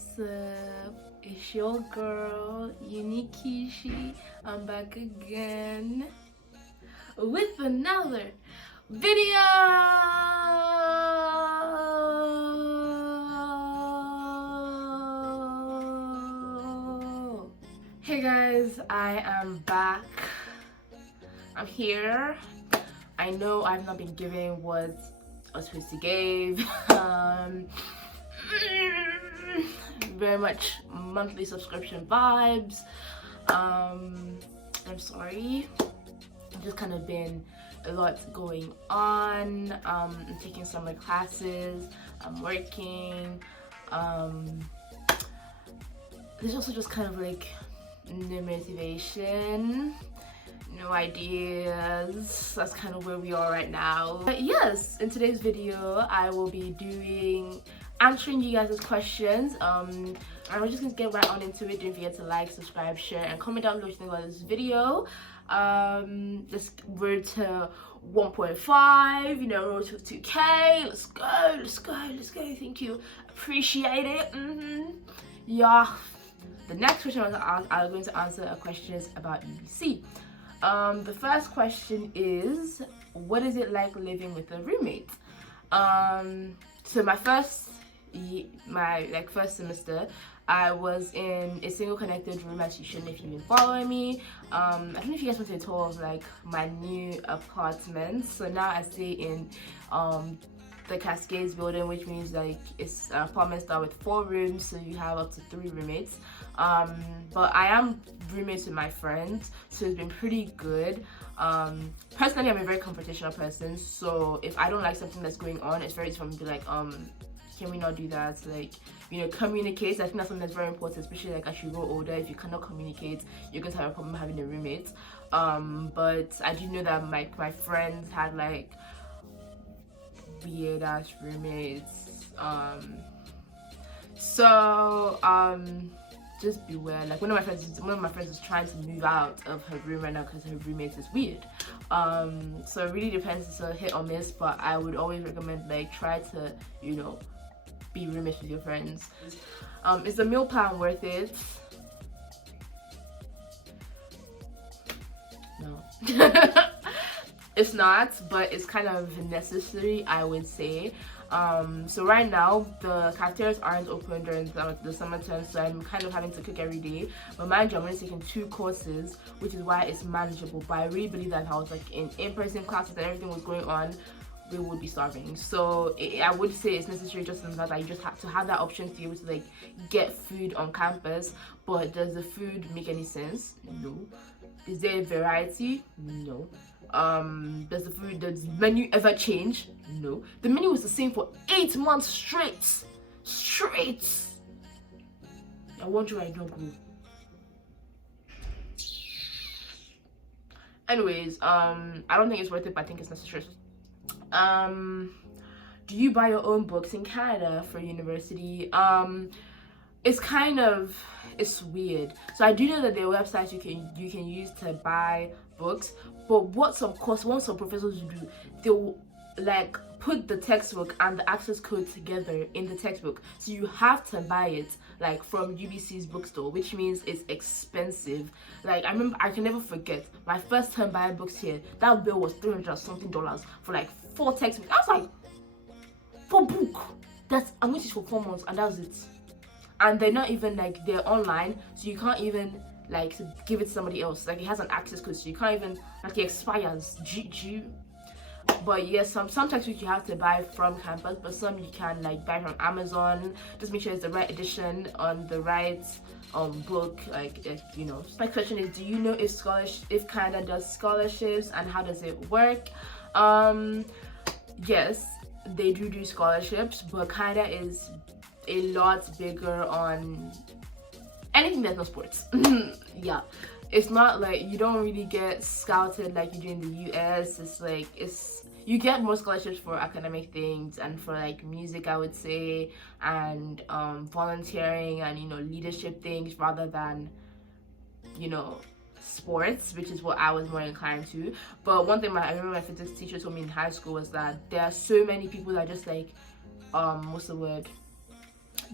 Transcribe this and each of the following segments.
what's up? It's your girl, Unique Kishi. I'm back again with another video. Hey guys, I am back. I'm here. I know I've not been giving what I was supposed to give. Very much monthly subscription vibes. I'm sorry. I've just kind of been a lot going on. I'm taking summer classes. I'm working. There's also just kind of like no motivation, no ideas. That's kind of where we are right now. But yes, in today's video I will be answering you guys' questions. And we're just gonna get right on into it. Don't forget to like, subscribe, share, and comment down below what you think about this video. We're to 1.5, you know, road to 2K. Let's go. Thank you, appreciate it. Yeah. The next question I'm going to answer are questions about UBC. The first question is, what is it like living with a roommate? So my first semester, I was in a single connected room, as you should if you've been following me. I don't know if you guys want to tour of like my new apartment. So now I stay in the Cascades building, which means like it's an apartment style with 4 rooms, so you have up to 3 roommates. But I am roommates with my friends, so it's been pretty good. Personally, I'm a very confrontational person, so if I don't like something that's going on, it's very easy for me to be like, can we not do that? Like, you know, communicate. I think that's something that's very important, especially like as you grow older. If you cannot communicate, you're going to have a problem having a roommate. But I do know that my friends had like weird ass roommates. Just beware. Like one of my friends is trying to move out of her room right now because her roommate is weird. So it really depends. It's a hit or miss, but I would always recommend like try to, you know, be roommates with your friends. Is the meal plan worth it? No. It's not, but it's kind of necessary, I would say. So right now the cafeterias aren't open during the summer term, so I'm kind of having to cook every day. But mind you, I'm only taking 2 courses, which is why it's manageable. But I really believe that if I was like in-person classes and everything was going on, we would be starving. So I would say it's necessary just in that you just have to have that option to be able to like get food on campus. But does the food make any sense? No. Is there a variety? No. Does the menu ever change? No. The menu was the same for 8 months straight. I wonder I don't go. Anyways, I don't think it's worth it, but I think it's necessary. Do you buy your own books in Canada for university? It's weird. So I do know that there are websites you can use to buy books, but what some professors do, they'll like put the textbook and the access code together in the textbook, so you have to buy it like from UBC's bookstore, which means it's expensive. Like I remember, I can never forget my first time buying books here. That bill was $300 something for like 4 textbooks. I was like, for book I'm going to for 4 months, and that was it. And they're not even like, they're online, so you can't even like give it to somebody else. Like it has an access code, so you can't even, like, it expires. But yes, some textbooks you have to buy from campus, but some you can like buy from Amazon. Just make sure it's the right edition on the right book. Like, if you know. My question is, do you know if Canada does scholarships, and how does it work? Yes, they do scholarships, but Canada is a lot bigger on anything that's not sports. Yeah, it's not like you don't really get scouted like you do in the US. It's like you get more scholarships for academic things and for like music, I would say, and volunteering and, you know, leadership things, rather than, you know, sports, which is what I was more inclined to. But one thing I remember my physics teacher told me in high school was that there are so many people that just like what's the word,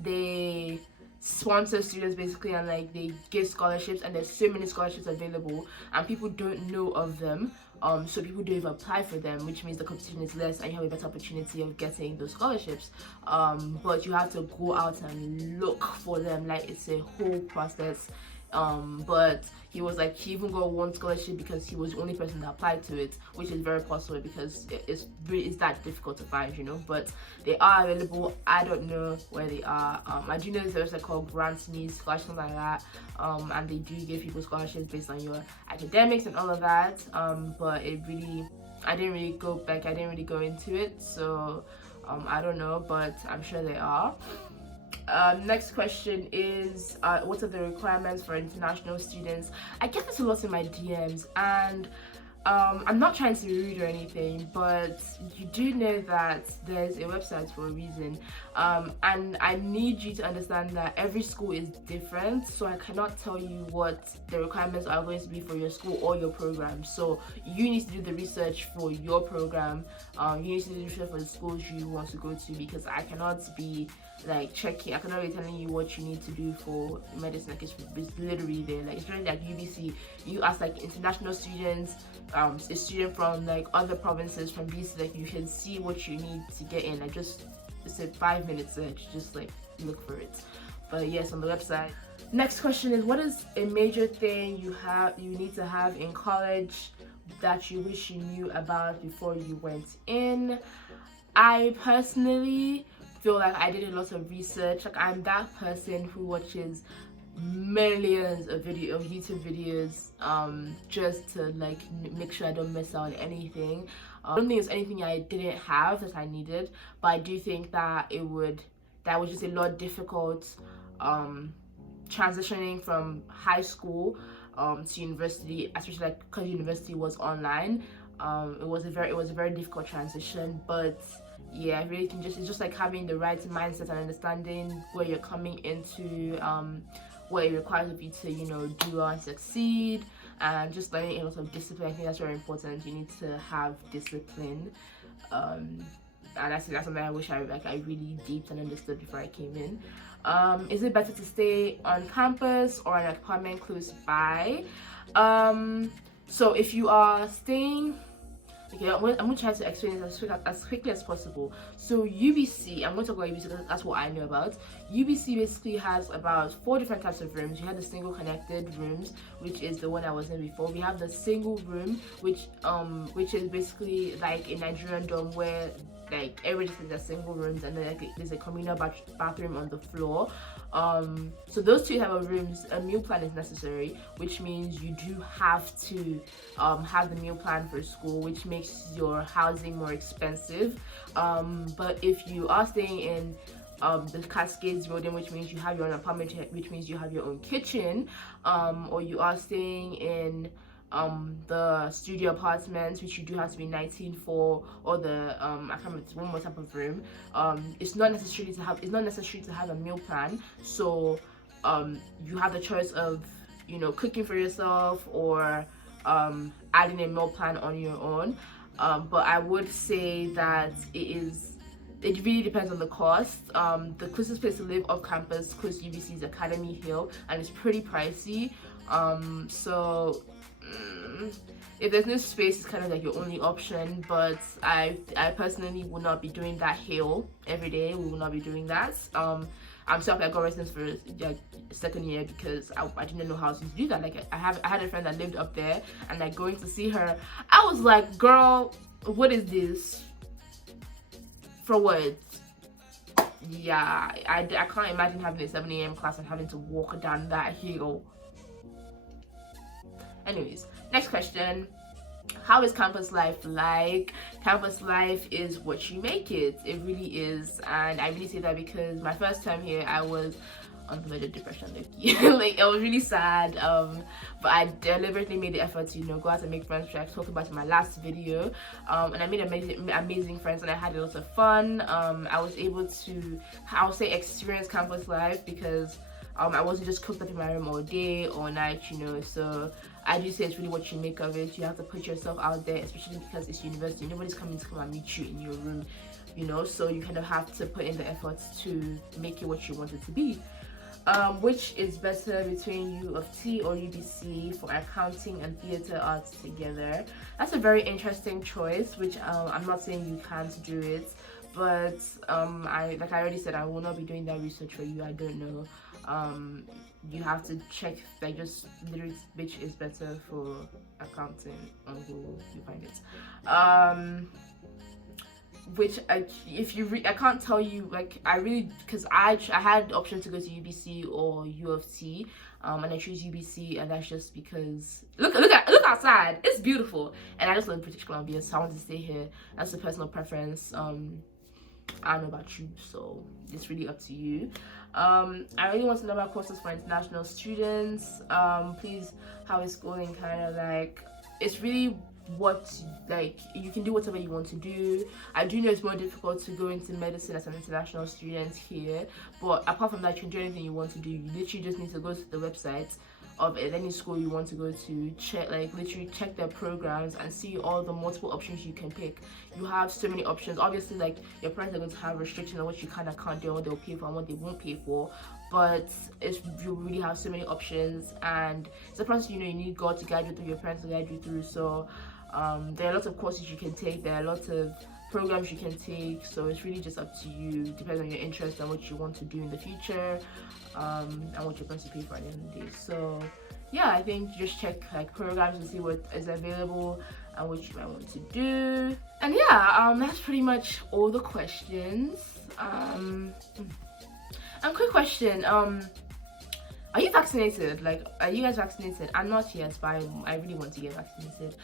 they sponsor students basically, and like they give scholarships, and there's so many scholarships available and people don't know of them. So people don't even apply for them, which means the competition is less and you have a better opportunity of getting those scholarships. But you have to go out and look for them, like it's a whole process. But he was like, he even got one scholarship because he was the only person that applied to it, which is very possible because it's that difficult to find, you know. But they are available. I don't know where they are. I do know there's a called Grants Me Scholarship, something like that, and they do give people scholarships based on your academics and all of that. But I didn't really go into it, so I don't know, but I'm sure they are. Next question is, what are the requirements for international students? I get this a lot in my DMs, and I'm not trying to be rude or anything, but you do know that there's a website for a reason, and I need you to understand that every school is different, so I cannot tell you what the requirements are going to be for your school or your program. So you need to do the research for your program. You need to do the research for the schools you want to go to, because I cannot be like checking, I cannot be telling you what you need to do for medicine. Like it's literally there. Like especially like UBC, you ask like international students, a student from like other provinces from BC, like you can see what you need to get in. Like just, it's a 5-minute search, just like look for it. But yes, on the website. Next question is, what is a major thing you need to have in college that you wish you knew about before you went in? I personally feel like I did a lot of research. Like I'm that person who watches millions of YouTube videos just to like make sure I don't miss out on anything. I don't think there's anything I didn't have that I needed, but I do think that that was just a lot difficult transitioning from high school to university, especially like because university was online. It was a very difficult transition, but yeah, I really think it's just like having the right mindset and understanding where you're coming into, what it requires of you to, you know, do well and succeed, and just learning a lot of discipline. I think that's very important. You need to have discipline, and that's something I wish I really deep and understood before I came in. Is it better to stay on campus or an apartment close by? So if you are staying, okay, I'm going to try to explain this as quickly as possible. So UBC, I'm going to talk about UBC because that's what I know about. UBC basically has about 4 different types of rooms. You have the single connected rooms, which is the one I was in before. We have the single room, which is basically like a Nigerian dorm where like everybody stays in their single rooms, and then like, there's a communal bathroom on the floor. So those 2 type of rooms, a meal plan is necessary, which means you do have to have the meal plan for school, which makes your housing more expensive. But if you are staying in the Cascades building, which means you have your own apartment, which means you have your own kitchen, or you are staying in the studio apartments, which you do have to be 19 for, or the I can't remember, it's one more type of room. It's not necessary to have a meal plan, so you have the choice of, you know, cooking for yourself or adding a meal plan on your own. But I would say that it really depends on the cost. The closest place to live off campus close to UBC is Academy Hill, and it's pretty pricey. So if there's no space, it's kind of like your only option. But I personally will not be doing that hill every day. We will not be doing that. I'm so happy I got residence for like second year because I didn't know how to do that. Like I had a friend that lived up there, and like going to see her, I was like, girl, what is this? For what? Yeah, I can't imagine having a 7 a.m. class and having to walk down that hill. Anyways, next question. How is campus life like? Campus life is what you make it. It really is. And I really say that because my first time here, I was on the verge of depression. Like, it was really sad. But I deliberately made the effort to, you know, go out and make friends, which I talked about in my last video. And I made amazing friends, and I had a lot of fun. I was able to, I would say, experience campus life because I wasn't just cooped up in my room all day or night, you know. So I do say it's really what you make of it. You have to put yourself out there, especially because it's university. Nobody's coming to come and meet you in your room, you know. So you kind of have to put in the efforts to make it what you want it to be. Which is better between U of T or UBC for accounting and theatre arts together? That's a very interesting choice, which I'm not saying you can't do it, but I already said, I will not be doing that research for you. I don't know. You have to check, like, just literally which is better for accounting on Google. You find it. Which I can't tell you, like, because I had the option to go to UBC or U of T, and I choose UBC, and that's just because look outside, it's beautiful, and I just live in British Columbia, so I want to stay here. That's a personal preference. I don't know about you, so it's really up to you. I really want to know about courses for international students. Please, how is schooling? Kind of like, it's really what, like, you can do whatever you want to do. I do know it's more difficult to go into medicine as an international student here, but apart from that, you can do anything you want to do. You literally just need to go to the website of any school you want to go to, check, like, literally check their programs and see all the multiple options you can pick. You have so many options. Obviously, like, your parents are going to have restrictions on what you can and can't do, what they'll pay for and what they won't pay for, but you really have so many options, and it's a process, you know, you need God to guide you through, your parents to guide you through. So there are lots of courses you can take, there are lots of programs you can take, so it's really just up to you, depends on your interest and what you want to do in the future, and what you're going to pay for at the end of the day. So yeah, I think just check, like, programs and see what is available and what you might want to do. And yeah, that's pretty much all the questions. And quick question, are you vaccinated? Like, are you guys vaccinated? I'm not yet, but I really want to get vaccinated.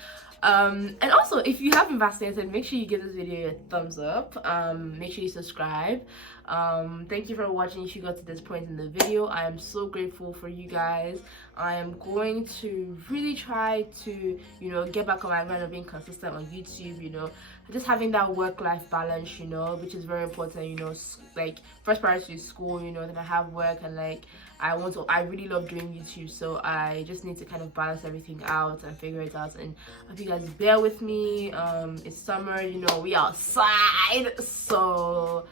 And also, if you haven't vaccinated, make sure you give this video a thumbs up. Make sure you subscribe. Thank you for watching. If you got to this point in the video, I am so grateful for you guys. I am going to really try to, you know, get back on my grind of being consistent on YouTube, you know, just having that work-life balance, you know, which is very important. You know, like, first priority is school, you know, then I have work, and like, I really love doing YouTube, so I just need to kind of balance everything out and figure it out. And I hope you guys bear with me. It's summer, you know, we outside, so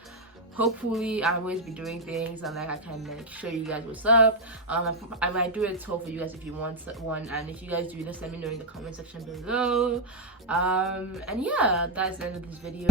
hopefully I'll always be doing things, and like, I can, like, show you guys what's up. I might do a tour for you guys if you want one, and if you guys do, just let me know in the comment section below. And yeah, that's the end of this video.